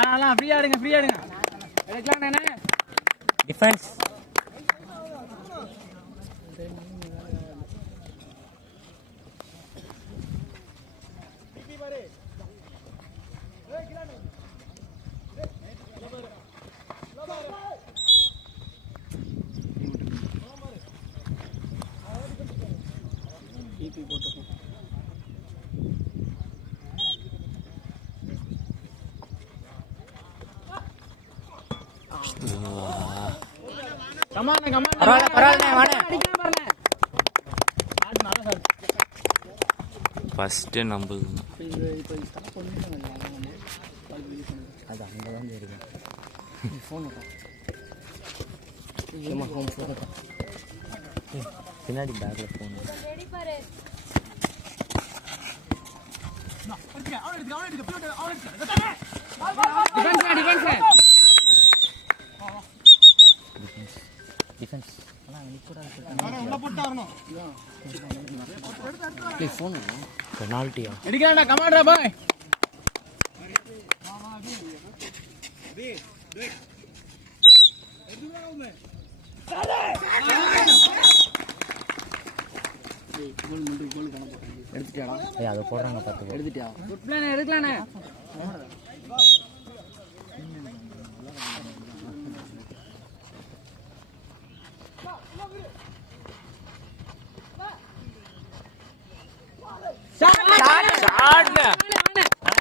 ஆனா ஃப்ரீயா எடுங்க எடுக்கலாம் நானே டிஃபென்ஸ் ஃபர்ஸ்ட் நம்புது அது அங்கதான் இருக்கு பின்னாடி பேக்ல போன் டிஃபென்ஸ் பெனால்ட்டியா எடுக்கடா கமாண்டரா பாய் எடுத்துட்டியாடா ஏய் அத போடுறாங்க பாத்து எடுத்துட்டியா குட் பிளான் எடுக்கலானே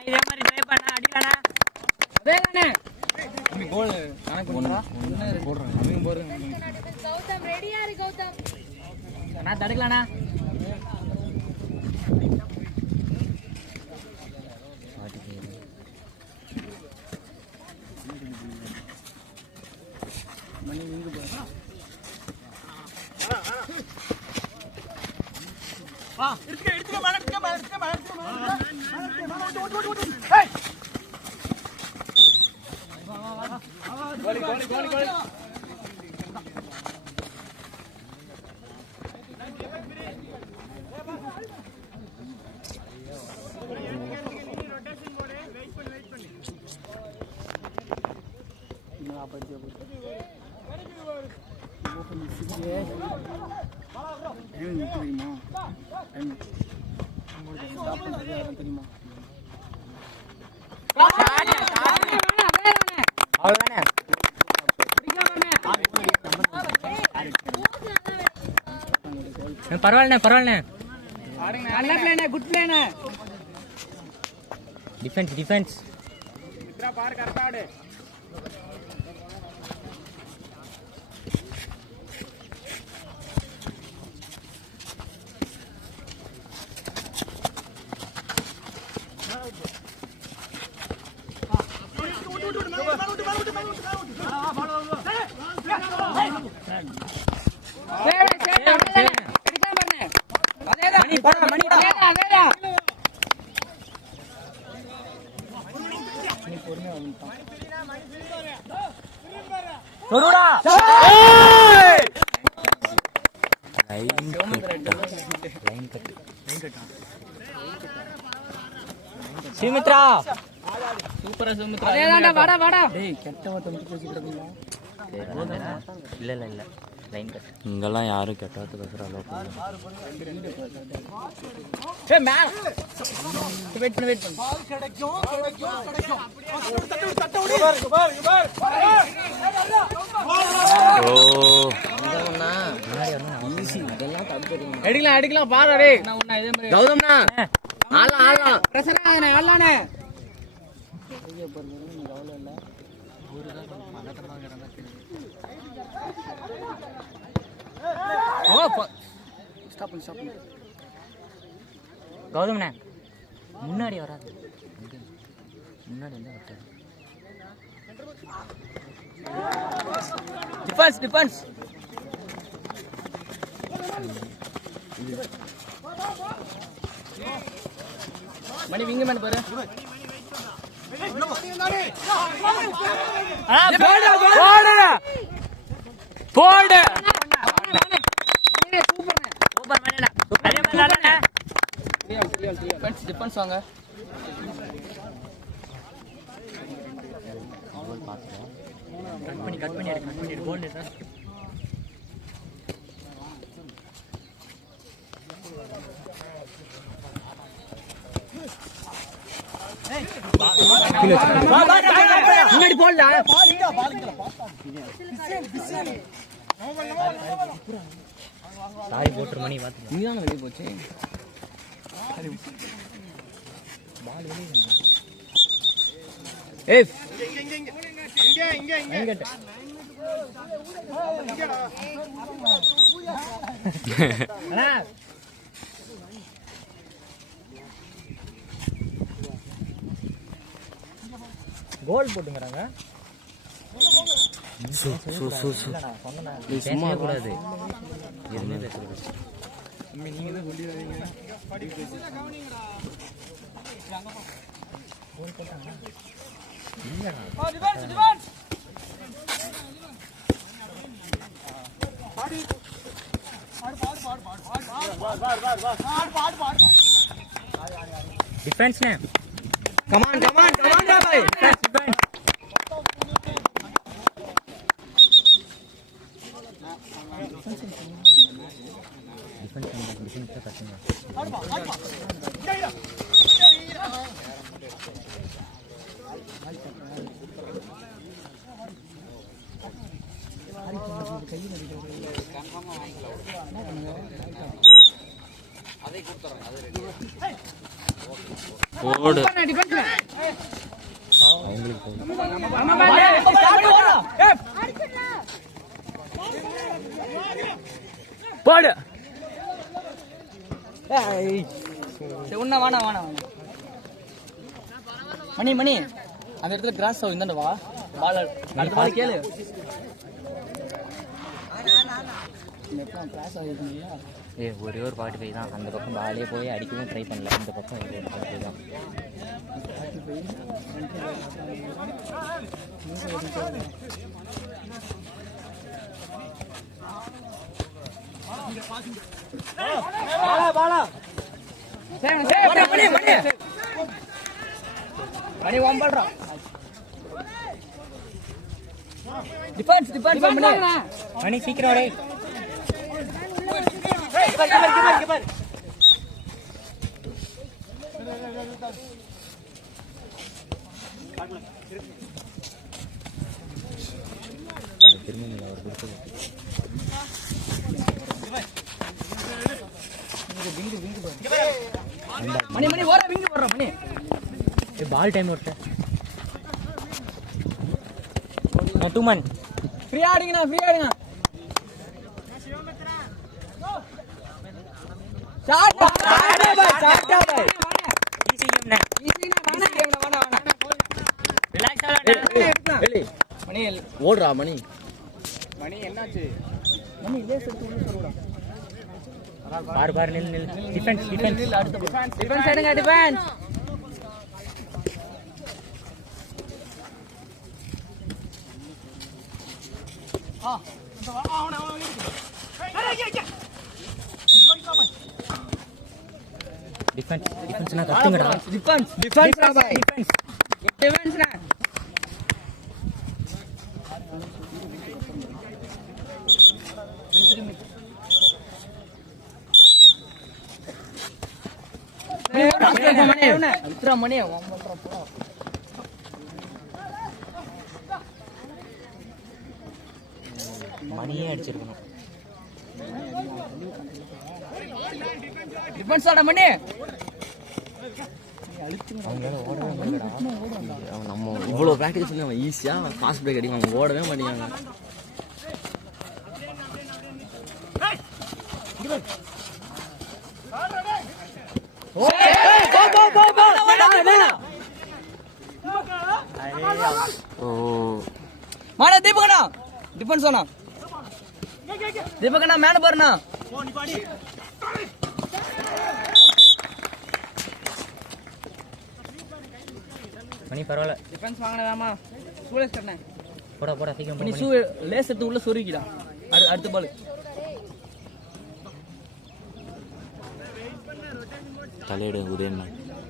இதே மாதிரி ட்ரை பண்ண அடிக்கடா அதேதானே நீ கோல் கணக்கு பண்ணா ஒண்ணே போடுறாங்க அவங்க போறாங்க கௌதம் ரெடியா இரு கௌதம் நான் தடுக்கலானா மணி இங்க போறா வா எடுத்துக்க மேல ஏய் கோலி தெரியுமா அவ்வளவுதானே பரவாயில்ல நல்ல பிளேனே குட் பிளேனே டிஃபென்ஸ் இத்ரா பார் கரெக்டா ஆடு சுமித்ரா சூப்பரா சுமித்ரா அதேதான்டா வாடா டேய் கெட்டவ தம்பி பேசிக்கிட்டீங்களா இல்ல லைன் கட் இங்கெல்லாம் யாரும் கெட்டவத பேசுற அளவுக்கு ஏய் மேன் வெயிட் பண்ணு பால் கிடைக்கும் தட்ட ஓடி பார் ஓ இங்கவனா ஈஸி இதெல்லாம் தப்பு அடிக்கலாம் பாரு டேய் நான் உன்ன இதே மாதிரி கௌதம்னா ஆளா பிரஷர் ஆளானே ஐயோ பாருங்க நீ கவலை இல்ல ஊருதான் பதட்டமா கிடந்தா ஓ ஸ்டாப் பண்ணு கௌதம்ண்ணே முன்னாடி வராது முன்னாடி வந்து வராது டிஃபென்ஸ் மணி விங்க மேன் பாரு போடு சூப்பர் மேனடா டிஃபென்ஸ் வாங்க கட் பண்ணி கோல் எடுத்தா முன்னாடி போடல தாய் போட்டுற மணி பார்த்து இங்கதான் வெளியே போச்சு ஏய் கோல் போட்டுங்கறாங்க சும்மா கூடாது எதுவுமே பேசக்கூடாது நீங்க தான் சொல்லிடுறீங்க கோல் போட்டாங்க डिफेंस ने कमान भाई डिफेंस का करते हैं ஓடு போடு உன்ன வாணா மணி அந்த இடத்துல கிராஸ் ஆகும் இந்தாண்ட வா பால் அடுத்த பால் கேளு கிராஸ் ஆகிருக்கீங்களா ஒரே ஒரு 45 தான் அந்த பக்கம் பாலே போய் அடிக்கவும் ட்ரை பண்ணல இந்த பக்கம் 45 தான் மணி ஓம்பல்றா டிஃபென்ஸ் மணி சீக்கிரம் வரே மணி ஓர விங்க போடுற மணி பால் டைம் ஓட்ட டூமன் ஃப்ரீ ஆடுங்க சாட்டா பாய் ஈஸி கேம் வாடா ரிலாக்ஸ் ஆகலாம் மணி ஓடுறா மணி என்னாச்சு மணி லேஸ் எடுத்து உள்ள சொல்லுடா பார் நில் டிஃபென்ஸ் அடுத்து டிஃபென்ஸ் எடுங்க டிஃபென்ஸ் டிஃபென்ஸ்னா கத்துங்கடா டிஃபென்ஸ் பாய் டிஃபென்ஸ்னா மணி மணியே அடிச்சிருக்கணும் டிஃபென்ஸ் ஆட மணி நம்ம இவ்வளோ ப்ராக்டிஸ் பண்ணி அவன் ஈஸியாக ஃபாஸ்ட் பிரேக் அடிக்கும் அவன் ஓடவே மாட்டேங்காங்க மாடா தீபகண்ணா டிஃபென்ஸ் ஆனா தீபகண்ணா மேல பாருண்ணா மணி பரவாயில்ல டிஃபென்ஸ் வாங்கினதாமா சூலேஷ் கண்ணே போடா சீக்கிரம் நீ ஷூ லேஸ் எடுத்து உள்ள சொருகிடா அடுத்த பால் தலையிடு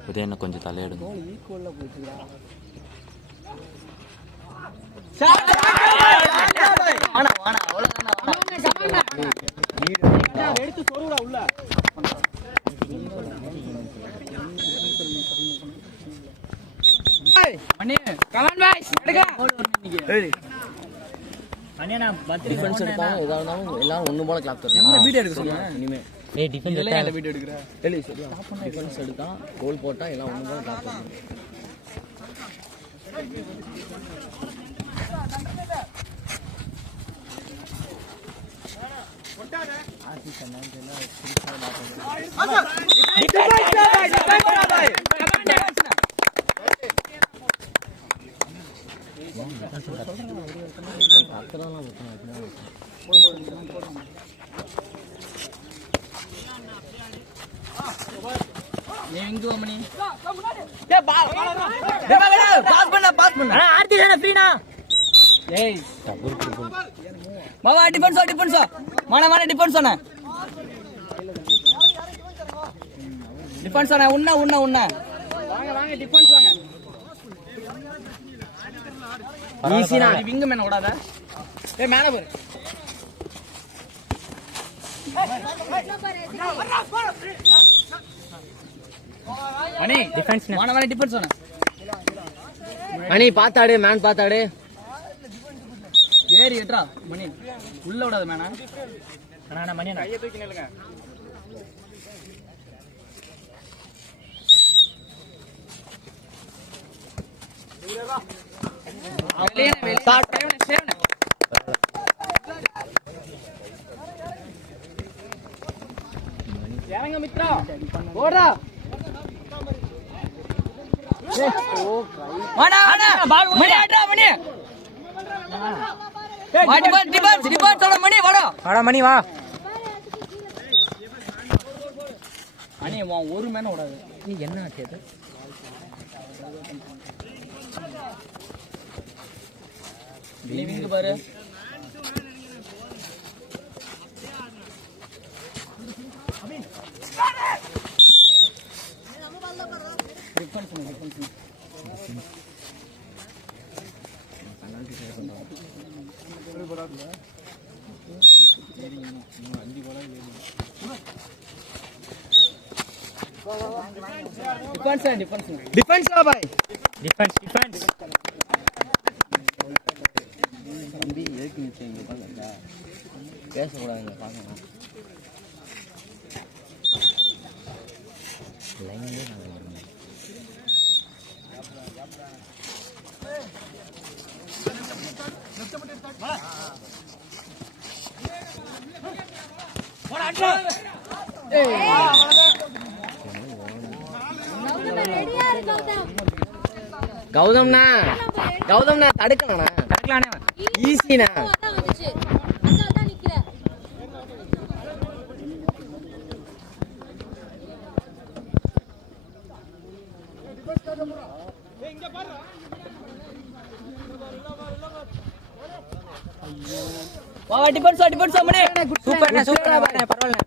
உதயண்ணா கொஞ்சம் தலையிடுங்க ஈக்குவலா போச்சுடா எடுத்து சொருடா உள்ள. மணி கமான் பாய்ஸ் எடுங்க. அண்ணா பர்த்டே டிஃபென்ஸ் எடுத்தா எதா இருந்தாலும் எல்லாரும் ஒண்ணு போல கிளாப் தரணும். நம்ம வீடியோ எடுக்க சொல்லுங்க. இனிமே ஏய் டிஃபென்ஸ் இதெல்லாம் என்ன வீடியோ எடுக்கற? டெலி சரியா டிஃபென்ஸ் எடுத்தா கோல் போட்டா எல்லாம் ஒண்ணு போல கிளாப் தரணும். நீ எங்க வா மணி? பாஸ் பண்ணு. ஆர்த்தி தான ஃப்ரீனா ஏய் மாமா டிஃபென்ஸ் மானா டிஃபென்ஸ் ஆனா உன்ன வாங்க டிஃபென்ஸ் வாங்க. ஈஸினா விங்க மேன ஓடாத. ஏய் மேல பாரு. மணி டிஃபென்ஸ் வாங்க டிஃபென்ஸ் வாங்க. மணி பாத்தாடு மேன் பாத்தாடு. ஏறி ஏட்றா மணி உள்ள விடாத மேனா. அண்ணா மணி அண்ணா கையை தூக்கி நில்லுங்க. இறங்க மித்ரா ஓடா. மணி ஆட்றா மணி. டிஃபென்ஸ் ஓட மணி வாடா. வாடா மணி வா. அண்ணே ஒரு மேன ஓடாது. நீ என்ன ஆச்சு அது? நீ விங்க பாரு. டிஃபென்ஸ் வா பாய். டிஃபென்ஸ் தம்பி எதுக்கு நிச்சயம் பாருங்க. பேசக்கூடாதுங்க பாக்கணும். லைன்லயே நான் ரெடியா இரு கௌதம். கௌதம்னா தடுக்கணும்ண்ணா. தடுக்கலானே ஈஸிண்ணா. அதான் வந்துச்சு. அசால்ட்டா நிக்கிற. வா டிஃபென்ஸ் மணி. சூப்பர்ண்ணா பரவாயில்ல.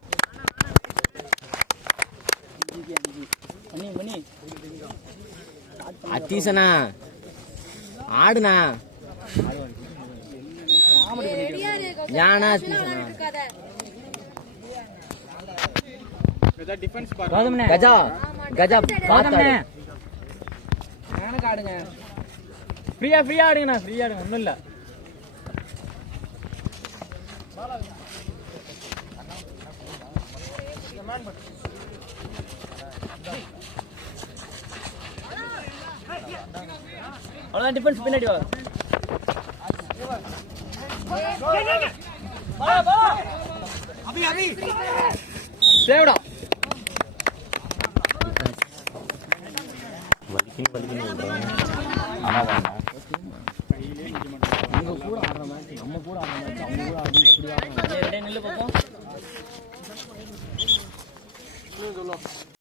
மணி அத்தீசனா ஆடுனா ரெடியா இரு கௌதம். யானா இதெல்லாம் இருக்காத. இத டிஃபென்ஸ் பாரு. கௌதம்ண்ணே கஜா கௌதம்ண்ணே மேனக்கு ஆடுங்க. ஃப்ரீயா ஆடுங்கண்ணா ஃப்ரீயா ஆடுங்க ஒன்றும் இல்லை. அவ்வளவுதான் டிஃபென்ஸ் பின்னாடி வா. சேவடா. உங்க கூட ஆடுற மேட்ச் நம்ம கூட ஆடுற மேட்ச் அவங்க கூட ஆடி இப்படி ஆடுறாங்க. நில்லு பாப்போம்.